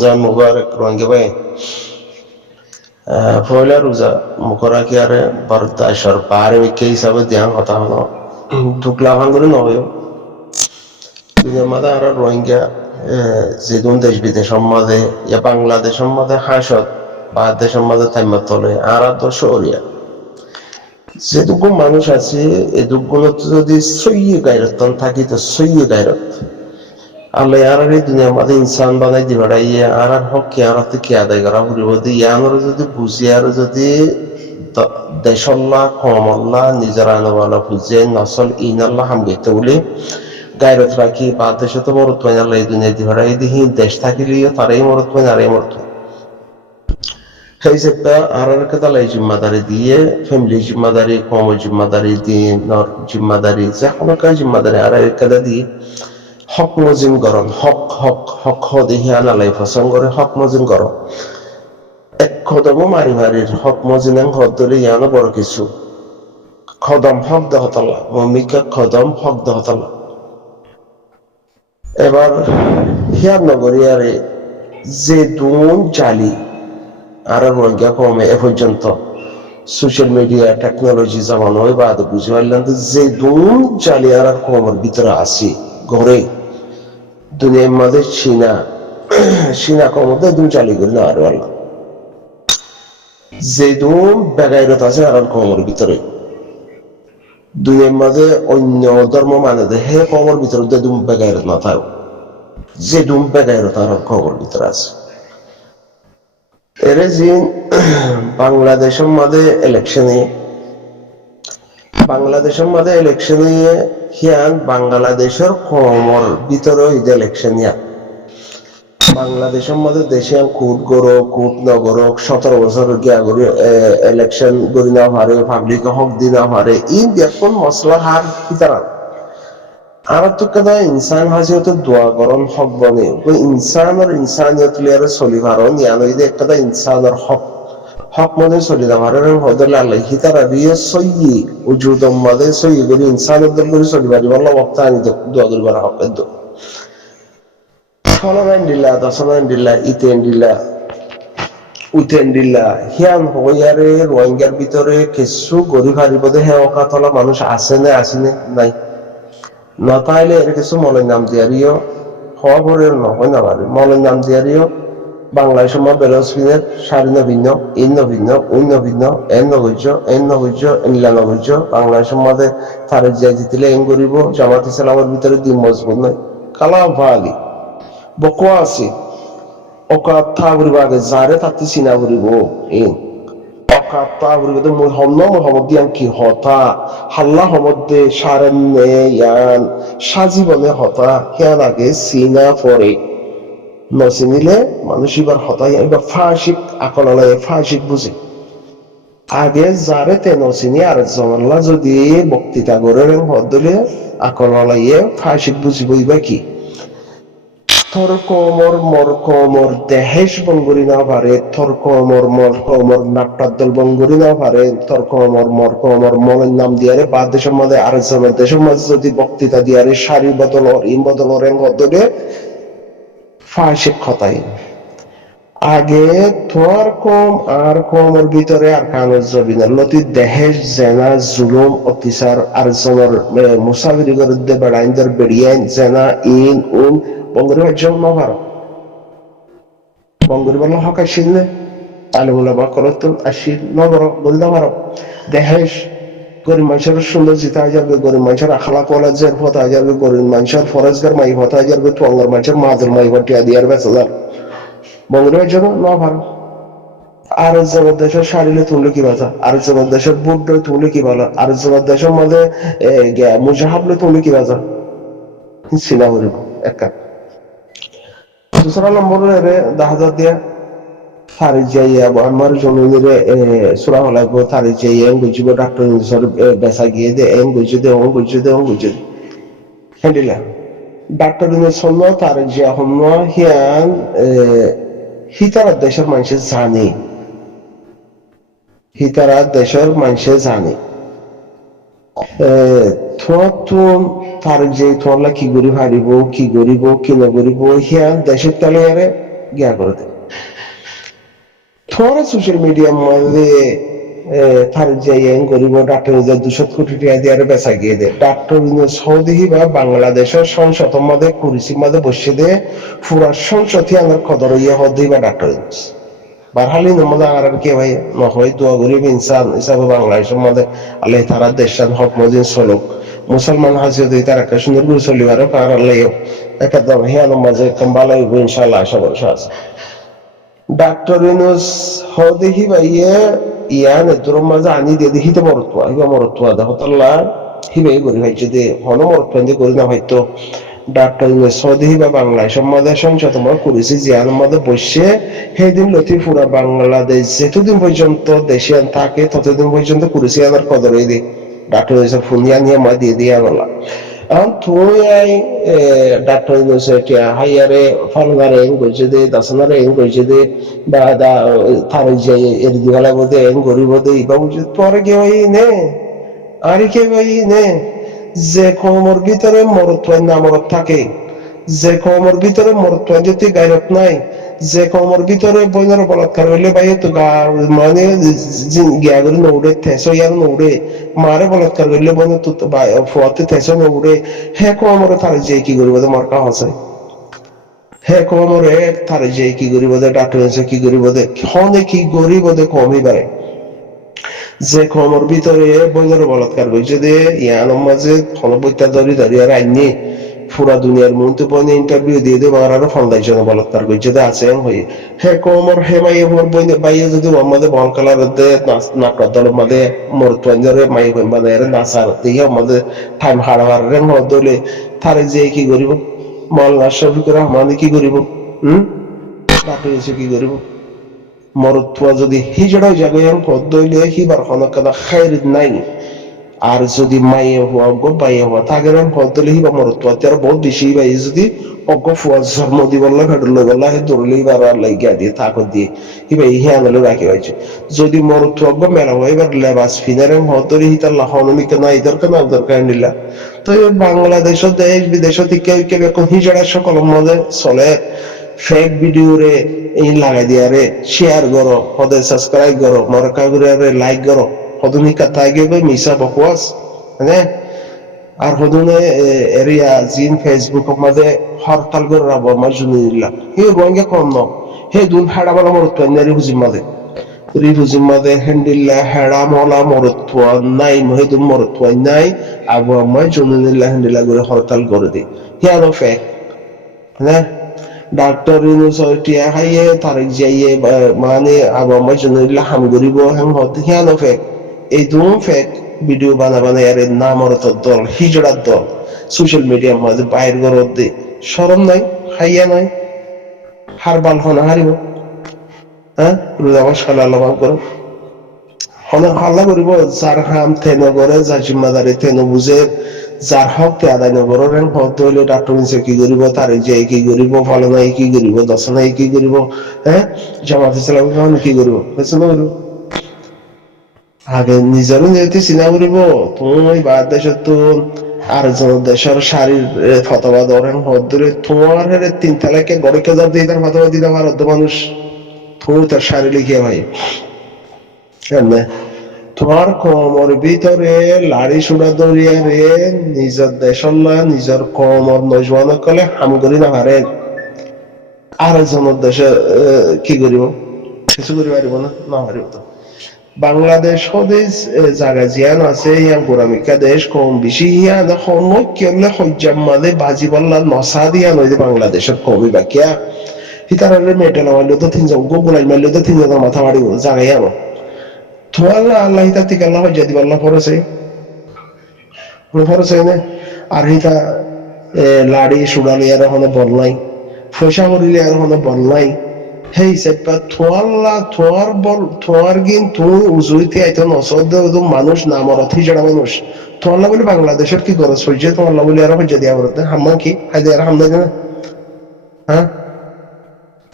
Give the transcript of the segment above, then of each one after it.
রমজান মুবারক রোহিঙ্গা ভাই পয়লা রোজা মুখরা কি আরে বরদাশর পারে উইকে হিসাবে ধ্যান কথা হলো দুকলা ভাঙ্গুরি নয় দুনিয়ার মাঝে আর রোহিঙ্গা যেদুন দেশ বিদেশের মাঝে ইয়া বাংলাদেশের মাঝে হাসত বা দেশের মাঝে থাইমা তলে আর তো শরিয়া যেটুকু মানুষ আছে এটুকুগুলো যদি সইয়ে গায়রত থাকি তো সইয়ে গায়রত আল্লাহ আর এই দুনিয়ার মাঝে ইনসান বানাই দিবার ইয়ে আর হক কে আর কি আদায় করা ফুরিব ইয়ানোর যদি বুঝি আর যদি দেশল্লাহ কমল্লাহ নিজের আনবালা বুঝে নসল ইনাল্লাহ হামগেতে বলে গায়রত রাখি বা দেশে তো মরত পাই আল্লাহ এই দুনিয়া দিবার এই দিহি দেশ থাকিলেও তারাই মরত পাই আর এই মরত সেই সেটা আর একটা তালাই জিম্মাদারি দিয়ে ফ্যামিলি জিম্মাদারি কম জিম্মাদারি দিয়ে নর জিম্মাদারি যে কোনো কাজ জিম্মাদারি আর একটা দিয়ে হক মজিম গরম হক হক হক দেখি আনালাই ফসং করে হক মজিম গরম এক খদমও মারি মারির হক মজিনাং হদ ধরে ইয়ানো বড় কিছু খদম হক দহতলা মমিকা খদম হক দহতলা এবার হিয়ার নগরী আরে যে দুন জালি আর রোহিঙ্গা কমে এ পর্যন্ত সোশ্যাল মিডিয়া টেকনোলজি জামানো হয় বা বুঝে পারলাম যে দুন জালি আর কমের ভিতরে আসি ঘরে দুনিয়ার মাঝে চীনা কমতে দুন চালি করি না আর আল্লাহ যে দুন বেগাইরত আছে আর কমের ভিতরে দুনিয়ার মাঝে অন্য ধর্ম মানে হে কমের ভিতরে দুম বেগাইরত না থাক যে দুম বেগাইরত আর কমের ভিতরে আছে এর যে বাংলাদেশের মাঝে ইলেকশনে হিয়ান বাংলাদেশের কমর ভিতরে ইলেকশন ইয়া বাংলাদেশের মধ্যে দেশে কোর্ট গড়ো কোর্ট নগরক 17 বছর গিয়া গড়ি ইলেকশন গড়ি না পারে পাবলিক হক দি না পারে ইন দেখুন মশলা হার কিতারা আর তো কথা ইনসান হাজিও তো দোয়া করন হক বনে ওই ইনসান আর ইনসানিয়ত লিয়ারে চলি পারন ইয়ানো ইদে একটা ইনসানের হক হক মনে চলি না পারে হদলে আল্লাহ হিতারা দিয়ে সইয়ে উজুদম মাদে সইয়ে গড়ি ইনসানের দল করে চলি পারি আল্লাহ ওয়াক্তা আনি দোয়া করিবার হক দো ফলনাইন দিলা দশনাইন দিলা ইতেন দিলা উতেন দিলা হিয়ান হইয়ারে রোহিঙ্গার ভিতরে কিছু গরিব হারিব দে হে অকাতলা মানুষ আছে না আসেনে নাই না তাইলে এর কিছু মলের নাম দিয়ারিও হওয়া ভরের নহয় না পারে মলের নাম দিয়ারিও বাংলাদেশের মধ্যে বেরোসফিনের সারি নভিন্ন ইন নভিন্ন উন নভিন্ন এন নবৈর্য এন নবৈর্য ইনলা নবৈর্য বাংলাদেশের মধ্যে তারেক জিয়া জিতিলে এন গরিব জামাত ইসলামের ভিতরে দিন মজবুত নয় কালা ভালি বকুয়া আছে অকাত্তা ঘুরিব আগে যারে তাতে চিনা ঘুরিব ইন অকাত্তা ঘুরিব তো মোহাম্মদ দিয়ান কি হতা হাল্লা হমদ্দে সারেন্নে ইয়ান সাজীবনে হতা হিয়ান আগে চিনা পরে নচিনিলে মানুষ এবার হতাই এবার ফাঁসিক আকলালয়ে ফাঁসিক বুঝে আগে যারে তে নচিনি আর জমাল্লা যদি বক্তৃতা করে হদলে আকলালয়ে ফাঁসিক বুঝিব ইবা কি থর কমর মর কমর দেহেশ বঙ্গুরি না পারে থর কমর মর কমর নাট্টাদল বঙ্গুরি না পারে থর কমর মর কমর মলের নাম দিয়ারে বা দেশের মধ্যে আরেকজনের দেশের মধ্যে যদি বক্তৃতা দিয়ারে সারি বদল ইন বদল রেং হদলে ফাঁসিক খতাই আগে তোর কম আর কমের ভিতরে আর কানুজ জবিনা লতি দেহেশ জেনা জুলুম অত্যাচার আর জনের মুসাফিরি করে দে বেড়াইন্দার বেড়িয়াইন জেনা ইন উন বঙ্গরি ভাজ্য নভার বঙ্গরি বলা হক আসিল নে আলমুলা বা করত আসিল নগর বলতে পারো দেহেশ গরিব মানুষের সুন্দর জিতা যাবে গরিব মানুষের আখলা কলেজের হতা যাবে গরিব মানুষের ফরেজগার মাই হতা যাবে তোঙ্গর মানুষের মাদুর মাই হটিয়া দিয়ার বেচার বঙ্গের জন্য ন ভালো আর জনের দেশের শাড়িলে তুললে কি বাজা আর জনের দেশের বুট তুললে কি ভালো আর জনের দেশের মধ্যে মুজাহাবলে তুললে কি বাজা চিনা করিব একা দুসরা নম্বর দাহাজার দিয়া থারি যাইয়া আমার জমিনে সুরা হলাইব থারি যাইয়া এম বুঝিব ডাক্তার ইংলিশের বেসা গিয়ে দে এম বুঝি দে ওম বুঝি দে ওম বুঝি দে হ্যান্ডিলা ডাক্তার ইংলিশ হল থারি জিয়া হল হিয়ান হিতারা দেশের মানুষের জানে হিতারা দেশের মানুষের জানে তার যে তোমার কি গরিব হারিব কি গরিব কি নগরিব হিয়ান দেশের তালে আরে গিয়া করে দে থোড়া সোশ্যাল মিডিয়ার মধ্যে তার যে গরিব ডাক্তার 200 কোটি টাকা দিয়ে আরো বেচা গিয়ে দেয় ডাক্তার সৌদি বা বাংলাদেশের সংসদ মধ্যে কুরিসির মধ্যে বসে দে পুরা সংসদ আমার কদর ইয়ে হদি বা ডাক্তার বারহালি নমদা আর কে ভাই নহয় দোয়া গরিব ইনসান হিসাবে বাংলাদেশের মধ্যে আল্লাহ তারা দেশান হক মজিন চলুক মুসলমান হাসি দুই তার একটা সুন্দর করে চলিবার আর আল্লাহ একদম হিয়ানো মাঝে কম্বালা ইনশাআল্লাহ আশা ভরসা আছে ডাক্তার ইউনুস হদেহি ভাইয়ে ইয়ান তোর মাঝে আনি দিয়ে দেখিতে মরত্বা হিবা মরত্বা দেখো তাল্লা হিবাই করি ভাই যদি হন মরত্বা দিয়ে করি না হয়তো ডাক্তার ইউনুস হদেহি বা বাংলাদেশের মধ্যে সংসদ আমরা করেছি জিয়ার মধ্যে বসে সেদিন লতিফুরা বাংলাদেশ যেতদিন পর্যন্ত দেশে থাকে ততদিন পর্যন্ত করেছি আমার কদরই দিই ডাক্তার ইউনুসের ফোন নিয়ে মা দিয়ে দিয়ে আনলা এখন তুই ডাক্তার ইউনুসে হাইয়ারে ফলগারে এন কইছে দে দাসনারে এন কইছে দে বা থারে যে এর দিওয়ালা বদে এন গরিব দে ইবা বুঝে তোর কে ভাই নে আর কে ভাই নে যে কোমর ভিতরে মরত্ব না মরত থাকে যে কোমর ভিতরে মরত্ব যদি গায়রত নাই যে কোমর ভিতরে বইনার বলাৎকার হইলে ভাই তো মানে গিয়া করে নৌড়ে থেসো ইয়ার নৌড়ে মারে বলাৎকার করলে বইনে তো ফুয়াতে থেসো নৌড়ে হে কোমরে তার যে কি করিব মার কা আছে হে কোমরে তার যে কি করিব ডাক্তার আছে কি করিব হনে কি করিব কমই পারে যে কোমর ভিতরে বইনার বলাৎকার করছে দে ইয়ার মাঝে হনবইতা ধরি ধরি আর আইনি পুরা দুনিয়ার মধ্যে বইনে ইন্টারভিউ দিয়ে দেবো আর আরো ফন্দাই জন্য বলাৎকার করছে দে আছে হয়ে হে কোমর হে মাইয়ে ভোর বইনে বাইয়ে যদি আমাদের বল কালার দে নাটক দল মাঝে মরতুয়াঞ্জরে মাইয়ে বই মানে এর নাসার দিয়ে আমাদের টাইম হাড়াবার রে মদলে তারে যে কি করিব মৌলানা শফিকুর রহমানে কি করিব ডাক্তার এসে কি করিব মরতুয়া যদি হিজড়াও জায়গায় পদ হইলে হিবার কোনো কথা খায়ের নাই আর যদি মাইয়ে হওয়া গো বাইয়ে হওয়া তাকে পদলে হিবা মরতুয়া তার বহুত বেশি বাই যদি অজ্ঞ ফুয়া জন্ম দিবল্লা ফেডলে বললা হে দৌড়লেই বার আর লাগিয়া দিয়ে তাকত দিয়ে হিবা ইহে আনলে রাখি হয়েছে যদি মরতুয়া গো মেলা হয় এবার লেবাস ফিনারে হতরে হিতার লাহনমিকে না দরকার না দরকার নিলা তো বাংলাদেশ দেশ বিদেশ থেকে এখন হিজড়ার সকল মধ্যে চলে ফেক ভিডিও রে এই লাগাই দিয়া রে শেয়ার করো হদে সাবস্ক্রাইব করো মরকা করে লাইক করো হদুনি কাতাই গেবে মিসা বকওয়াস হ্যাঁ আর হদুনে এরিয়া জিন ফেসবুক মাঝে হরতাল করে রাব মাজুনিল্লা হে রোহিঙ্গা কম ন হে দুন হাড়া বলা মরত্ব নারী হুজিম মাঝে রিফুজিম মাঝে হ্যান্ডিল্লা হেড়া মলা মরত্ব নাই মহে দুন মরত্ব নাই আবু আম্মাই জুনিল্লা হ্যান্ডিল্লা করে হরতাল করে দি হে আরো ফেক হ্যাঁ ডাক্তার ইউনুস টিয়া খাইয়ে তারিখ যাইয়ে মানে আবু আম্মাই জুনিল্লা হাম করিব হ্যাং হতে হিয়ানো ফেক এই দুম ফেক ভিডিও বানা এর নামর দল হিজড়ার দল সোশ্যাল মিডিয়ার মাঝে বাইর গরদ দে শরম নাই খাইয়া নাই হার বাল হনা হারিব হ্যাঁ রোজা মাস খালা আল্লাহ করো হনা হাল্লা করিব যার হাম থেন করে যার জিম্মাদারি থেন বুঝে যার হক তে আদায় নগর রেন হক হইলে ডাক্তার নিচে কি করিব তার যে কি করিব ফলনাই কি করিব দশনাই কি করিব হ্যাঁ জামাত ইসলাম কি করিব বুঝছো না আগে নিজেরও যেহেতু চিনা করিব তুমি বাদ দেশের তো আর দেশের শাড়ির ফতোয়া ধরেন হদ্দরে তোমার তিন তালাকে গড়ে যা দিয়ে তার ফতোয়া দিতে পারো মানুষ তুমি তার শাড়ি লিখিয়ে ভাই তোমার কমর ভিতরে লাড়ি সুড়া দরিয়া রে নিজের দেশের নিজের কমর নজওয়ান কলে হাম করি না পারে আর একজনের দেশে কি করিব কিছু করি পারিব না না পারিব তো বাংলাদেশ দেশ জায়গা জিয়ান আছে ইয়া গোরামিকা দেশ কম বেশি ইয়া দেখুন কেলে সজ্জার মাঝে বাজি বললা নসা দিয়া নয় বাংলাদেশের কমি বাকিয়া হিতারে মেটেল মারলে তো তিনজন গোগুলাই মারলে তো তিনজনের মাথা মারিব জায়গায় আনো তোমার আল্লাহ হিতা থেকে আল্লাহ হজ্জা দিব আল্লাহ ফরসে ফরসে নে আর হিতা লাড়ি সুড়ালি আর হনে বল নাই পয়সা করিলে আর হনে বল নাই হেই সেপা থোয়াল্লা থোয়ার বল থোয়ার গিন তুই উজুইতে আইতো নসদ মানুষ নামরত হিজড়া মানুষ থোয়াল্লা বলে বাংলাদেশের কি খরচ হইছে তোমাল্লা বলে আর হজ্জা দিয়া বলতে হাম্মা কি হাইদে আর হামদা না হ্যাঁ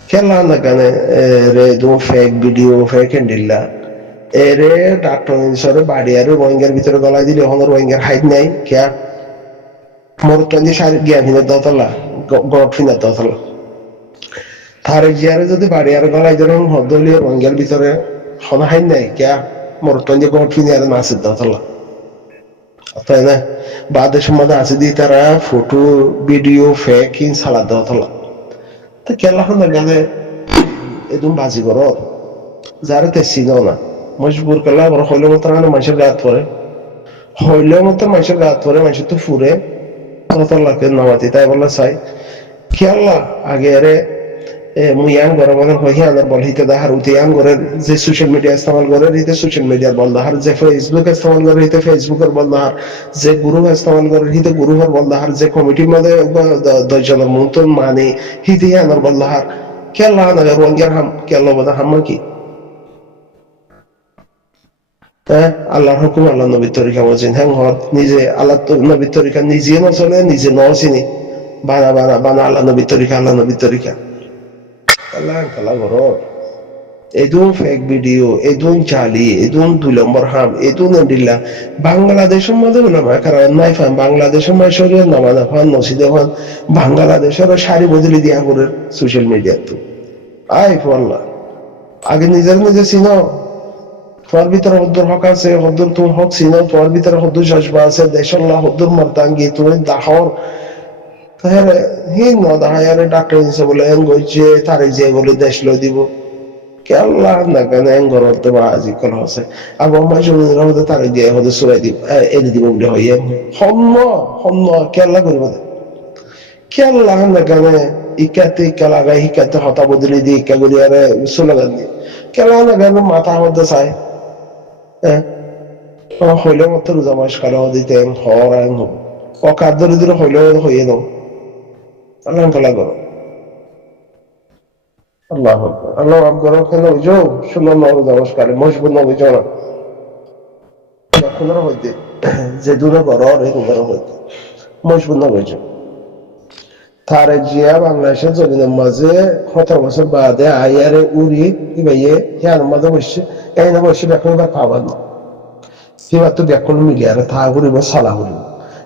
খেলা না কানে রে দু ফেক ভিডিও ফেক হ্যান্ডিল্লা এরে ডাক্তার ইনসরে বাড়ি আর রোহিঙ্গার ভিতরে গলায় দিলে এখন রোহিঙ্গার হাইট নাই কে মরতান দিয়ে শারীরিক জ্ঞান ফিনার দতলা গড় ফিনার দতলা তারে জিয়ারে যদি বাড়ি আর গলাই ধরুন হদলীয় রঙ্গের ভিতরে হনাহাই নাই কিয়া মরতন যে গট ফিনি আর নাসির দাতলা তাই না বাদের সময় আছে দিয়ে তারা ফটো ভিডিও ফেক ইন সালাদ দাতলা তো কেলা হন গানে এদম বাজি করো যারা তে চিনো না মজবুর করলে আবার হইলে মতো মানুষের গাত পরে হইলেও মতো মানুষের গাত পরে মানুষের তো ফুরে ততলাকে নামাতি তাই বলে চাই খেয়াল্লা আগে আরে মুয়াং গরে মনে হই আনার বল হিতে দাহার উতি আং গরে যে সোশ্যাল মিডিয়া ইস্তেমাল করে হিতে সোশ্যাল মিডিয়ার বল দাহার যে ফেসবুক ইস্তেমাল করে হিতে ফেসবুকের বল দাহার যে গ্রুপ ইস্তেমাল করে হিতে গ্রুপের বল দাহার যে কমিটির মধ্যে 10 জনের মতন মানে হিতে আনার বল দাহার খেয়াল্লা আনার রঙ্গের হাম খেয়াল্লা বদা হাম্মা কি আল্লাহর হুকুম আল্লাহ নবীর তরিকা বলছেন হ্যাঁ নিজে আল্লাহ নবীর তরিকা নিজে না চলে নিজে ন চিনি বানা বানা বানা আল্লাহ নবীর তরিকা আল্লাহ নবীর তরিকা আল্লাহ খেলা ঘর এদুন ফেক ভিডিও এদুন চালি এদুন 2 নম্বর হাম এদুন দিল্লা বাংলাদেশের মধ্যে উলামা কারণ নাই ফান বাংলাদেশের মাসরে নামাজ ফান মসজিদে ফান বাংলাদেশের সারি বদলি দিয়া করে সোশ্যাল মিডিয়া তো আই আল্লাহ আগে নিজের নিজে চিনো তোমার ভিতরে হদ্দুর হক আছে হদ্দুর তুমি হক চিনো তোমার ভিতরে হদ্দুর জজবা আছে দেশাল্লাহ হদ্দুর মার্তাঙ্গি তুমি দাহর তাহলে হিন ন দাহায়ারে ডাক্তার দিছে বলে এন গইছে তারে যে বলে দেশ লই দিব কে আল্লাহ না কেন এন গরত বা আজি কল হসে আবার মা জমির মধ্যে তারে দিয়ে হদে সুরাই দিব এনে দিব বলে হইয়ে হন্ন কে আল্লাহ করব কে আল্লাহ না কেন ইকাতে কালাগা ইকাতে হতা বদলি দি কে গরি আরে সুলাগান দি কে আল্লাহ না কেন মাথা মধ্যে চাই হইলে মতো রোজা মাস কালো দিতে হর আইন হব অকার ধরে হইলেও হইয়ে দাও আল্লাহ তালা করো আল্লাহ আল্লাহ করো কেন বুঝো সুন্দর রোজা মাস কালে মজবুত না বুঝো না এখনো হইতে যে দূরে করো রে তোমার হইতে মজবুত না বুঝো তারে জিয়া বাংলাদেশের জমিনের মাঝে 17 বছর বাদে আইয়ারে উড়ি ইবাইয়ে হিয়ার মাঝে বসছে এই না বসে বেকুন বা পাবার না এবার তো বেকুন মিলিয়ারে থা ঘুরিব সালা ঘুরিব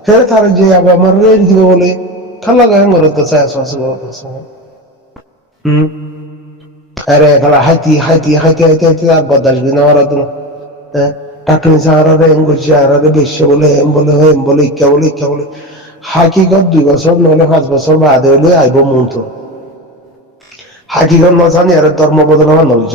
হ্যাঁ তারে জিয়া আমার রেল দিব বলে খালা গায়ে মরতে চায় আরে খালা হাইতি হাইতি হাইতি হাইতি হাইতি আর বদাস দিন আমার তো টাটুনি সাহারে এম করছে আর বেশি বলে এম বলে এম বলে ইচ্ছা বলে ইচ্ছা বলে হাকিগত 2 বছর নহলে 5 বছর বাদে হলে আইব মন্ত্র হাকিগত না জানি আর ধর্ম বদল আমার নয়